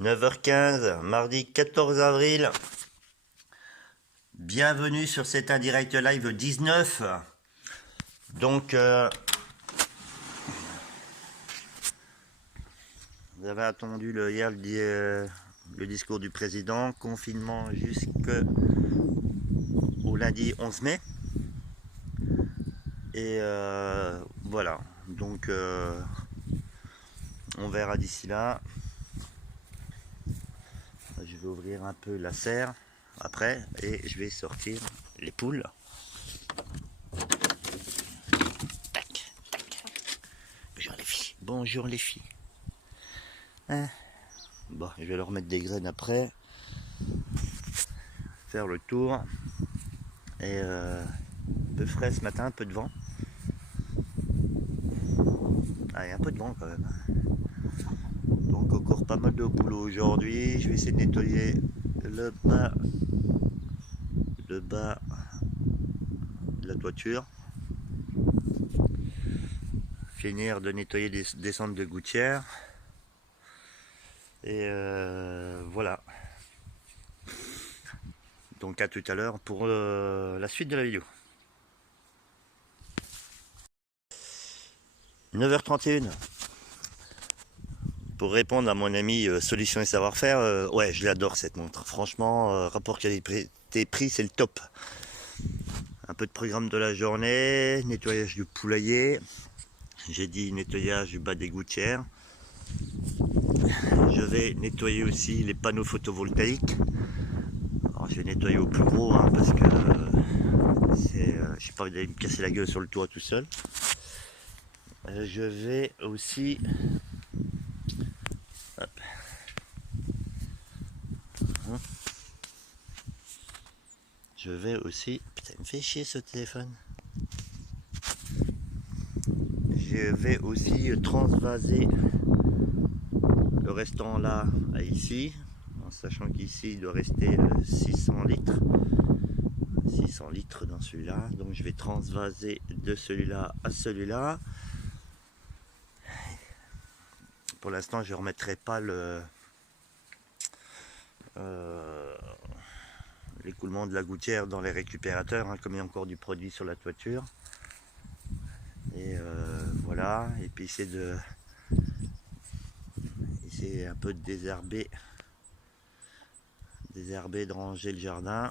9h15, mardi 14 avril. Bienvenue sur cet indirect live 19. Donc, vous avez entendu hier le discours du président, confinement jusqu'au lundi 11 mai. Et voilà, donc on verra d'ici là. Je vais ouvrir un peu la serre après et je vais sortir les poules. Tac, tac. Bonjour les filles. Bonjour les filles. Hein, bon, je vais leur mettre des graines après. Faire le tour. Et un peu frais ce matin, un peu de vent. Ah, il y a un peu de vent quand même. Donc encore pas mal de boulot aujourd'hui. Je vais essayer de nettoyer le bas de la toiture. Finir de nettoyer des centres de gouttière. Et voilà. Donc à tout à l'heure pour la suite de la vidéo. 9h31. Pour répondre à mon ami Solutions et Savoir-Faire, ouais, je l'adore cette montre. Franchement, rapport qualité-prix, c'est le top. Un peu de programme de la journée, nettoyage du poulailler. J'ai dit nettoyage du bas des gouttières. Je vais nettoyer aussi les panneaux photovoltaïques. Alors, je vais nettoyer au plus gros hein, parce que je n'ai pas envie d'aller me casser la gueule sur le toit tout seul. Je vais aussi hop. Je vais aussi... Putain, il me fait chier ce téléphone. Je vais aussi transvaser le restant là à ici, en sachant qu'ici il doit rester 600 litres. 600 litres dans celui-là. Donc je vais transvaser de celui-là à celui-là. Pour l'instant, je ne remettrai pas l'écoulement de la gouttière dans les récupérateurs, hein, comme il y a encore du produit sur la toiture. Et voilà. Et puis essayer un peu de désherber, de ranger le jardin.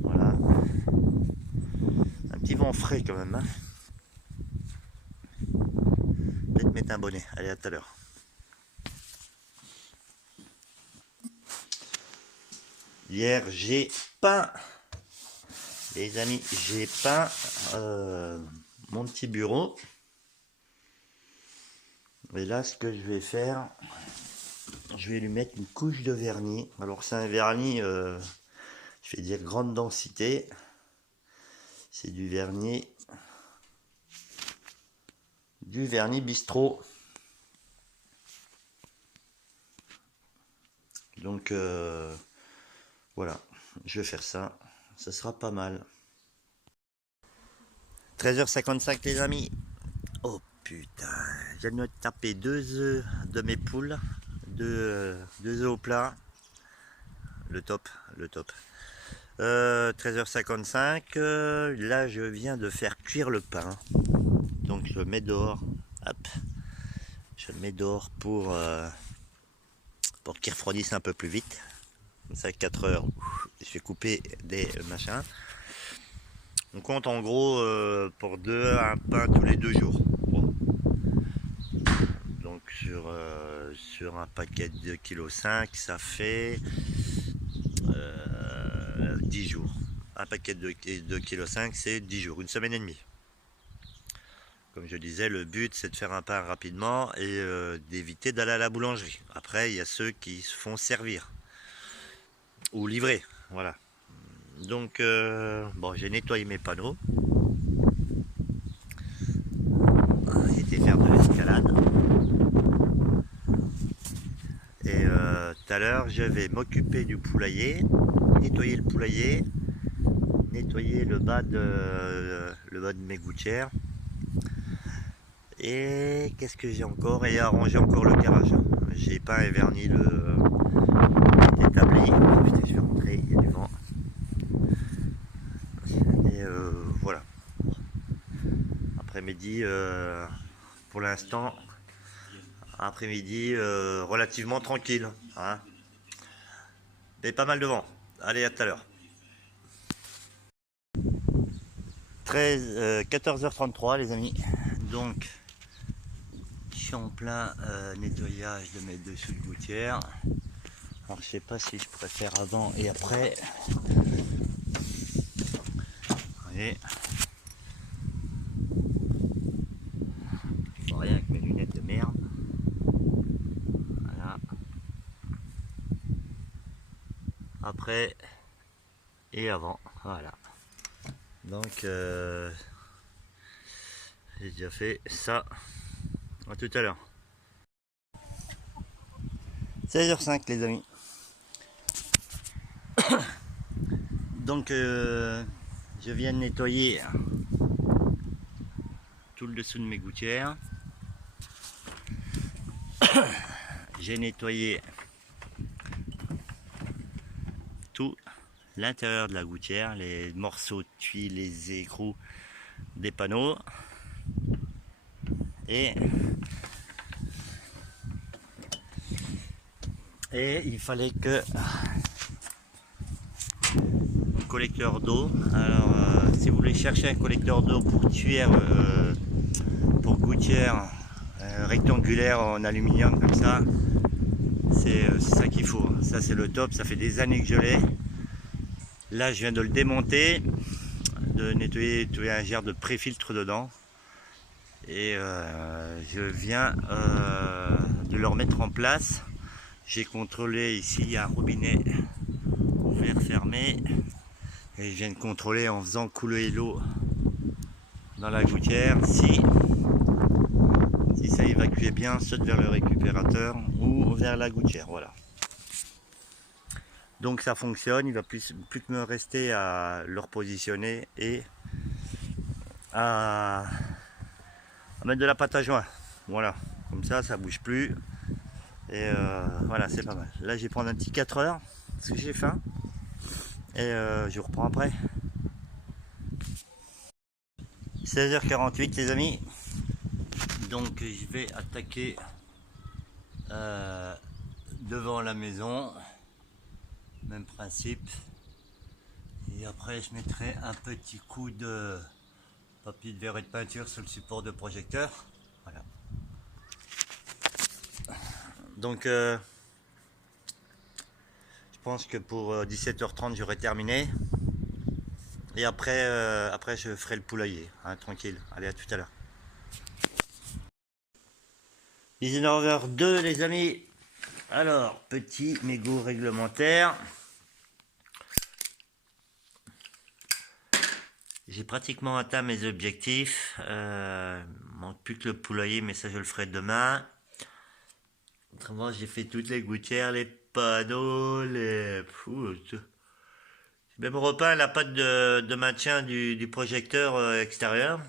Voilà. Un petit vent frais quand même. Hein. Peut-être mettre un bonnet. Allez, à tout à l'heure. Hier, j'ai peint, les amis, j'ai peint mon petit bureau. Et là, ce que je vais faire, je vais lui mettre une couche de vernis. Alors, c'est un vernis, je vais dire grande densité. C'est du vernis bistrot. Donc, voilà, je vais faire ça. Ça sera pas mal. 13h55 les amis. Oh putain, je viens de me taper 2 œufs de mes poules. 2 œufs au plat. Le top, le top. 13h55. Là, je viens de faire cuire le pain. Donc, je le mets dehors. Hop. Je le mets dehors pour qu'il refroidisse un peu plus vite. Comme ça, 4 heures, je vais couper des machins. On compte en gros pour un pain tous les 2 jours. Bon. Donc sur un paquet de 2,5 kg, ça fait 10 jours. Un paquet de 2,5 kg, c'est 10 jours, une semaine et demie. Comme je disais, le but c'est de faire un pain rapidement et d'éviter d'aller à la boulangerie. Après, il y a ceux qui se font servir ou livrer. Voilà. Donc, bon, j'ai nettoyé mes panneaux. J'ai été faire de l'escalade. Et tout à l'heure, je vais m'occuper du poulailler, nettoyer le poulailler, nettoyer le bas de mes gouttières. Et qu'est-ce que j'ai encore? Et arranger encore le garage. j'ai peint et verni le établi. Putain, je vais rentrer, il y a du vent. Et voilà. Après-midi, pour l'instant, après-midi relativement tranquille. Hein. Mais pas mal de vent. Allez, à tout à l'heure. 14h33 les amis. Donc, je suis en plein nettoyage de mes dessous de gouttière. Alors, je sais pas si je préfère avant et après. Allez. Bon, rien avec mes lunettes de merde. Voilà. Après et avant. Voilà. Donc, j'ai déjà fait ça. À tout à l'heure. 16h05 les amis. Donc je viens de nettoyer tout le dessous de mes gouttières. J'ai nettoyé tout l'intérieur de la gouttière, les morceaux de tuiles, les écrous des panneaux. Et il fallait que collecteur d'eau. Alors si vous voulez chercher un collecteur d'eau pour tuyère, pour gouttière rectangulaire en aluminium comme ça, c'est ça qu'il faut. Ça c'est le top, ça fait des années que je l'ai. Là je viens de le démonter, de nettoyer un gerre de pré-filtre dedans, et je viens de le remettre en place. J'ai contrôlé ici, il y a un robinet ouvert fermé, et je viens de contrôler en faisant couler l'eau dans la gouttière si ça évacuait bien, soit vers le récupérateur ou vers la gouttière. Voilà. Donc ça fonctionne, il va plus que me rester à le repositionner et à mettre de la pâte à joint. Voilà, comme ça bouge plus. Et voilà, c'est pas mal. Là je vais prendre un petit 4 heures parce que j'ai faim. Et je reprends après. 16h48 les amis. Donc je vais attaquer devant la maison. Même principe. Et après je mettrai un petit coup de papier de verre et de peinture sur le support de projecteur. Voilà. Donc je pense que pour 17h30 j'aurai terminé. Et après, après je ferai le poulailler, hein, tranquille. Allez, à tout à l'heure. 19h02 les amis. Alors, petit mégot réglementaire. J'ai pratiquement atteint mes objectifs. Manque plus que le poulailler, mais ça je le ferai demain. Autrement, j'ai fait toutes les gouttières, les panneaux, les... J'ai même repeint la pâte de maintien du projecteur extérieur.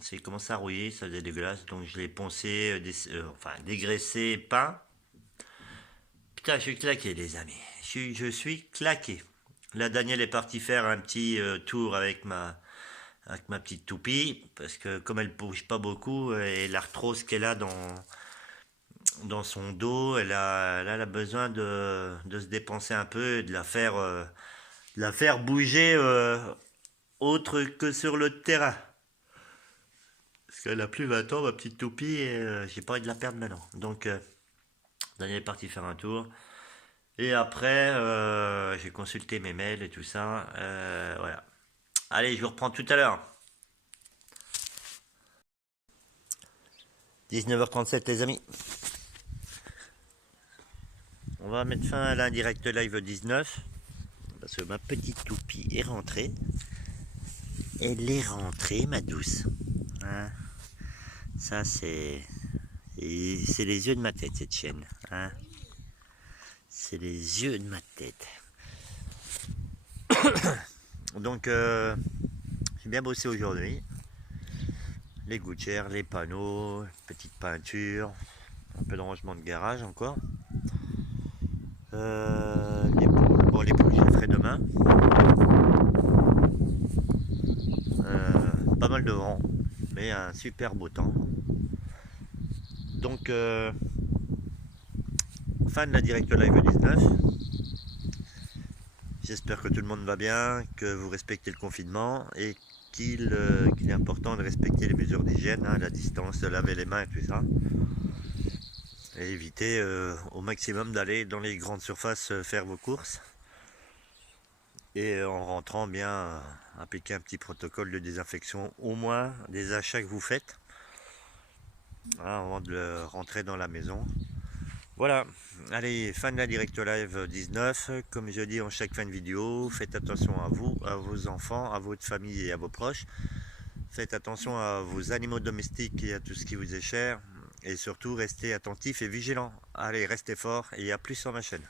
C'est commencé à rouiller, ça faisait dégueulasse, donc je l'ai poncé, enfin dégraissé, peint. Putain, je suis claqué les amis, je suis claqué. Là Daniel est parti faire un petit tour avec ma petite toupie, parce que comme elle bouge pas beaucoup, et l'arthrose qu'elle a dans son dos, elle a besoin de se dépenser un peu, et de la faire bouger autre que sur le terrain. Parce qu'elle a plus 20 ans, ma petite toupie, et j'ai pas envie de la perdre maintenant. Donc, Daniel est parti faire un tour. Et après, j'ai consulté mes mails et tout ça. Voilà. Allez, je vous reprends tout à l'heure. 19h37 les amis. On va mettre fin à l'indirect live 19. Parce que ma petite toupie est rentrée. Elle est rentrée, ma douce. Hein, ça c'est les yeux de ma tête, cette chienne. Hein, c'est les yeux de ma tête. Donc j'ai bien bossé aujourd'hui. Les gouttières, les panneaux, petite peinture. Un peu de rangement de garage encore. Les poules, bon les poules je les ferai demain. Pas mal de vent, mais un super beau temps. Donc fin de la Direct Live 19. J'espère que tout le monde va bien, que vous respectez le confinement et qu'il est important de respecter les mesures d'hygiène, hein, la distance, de laver les mains et tout ça. Et éviter au maximum d'aller dans les grandes surfaces faire vos courses. Et en rentrant bien appliquer un petit protocole de désinfection, au moins des achats que vous faites, hein, avant de rentrer dans la maison. Voilà, allez, fin de la Direct Live 19. Comme je dis en chaque fin de vidéo, faites attention à vous, à vos enfants, à votre famille et à vos proches. Faites attention à vos animaux domestiques et à tout ce qui vous est cher. Et surtout, restez attentifs et vigilants. Allez, restez forts et à plus sur ma chaîne.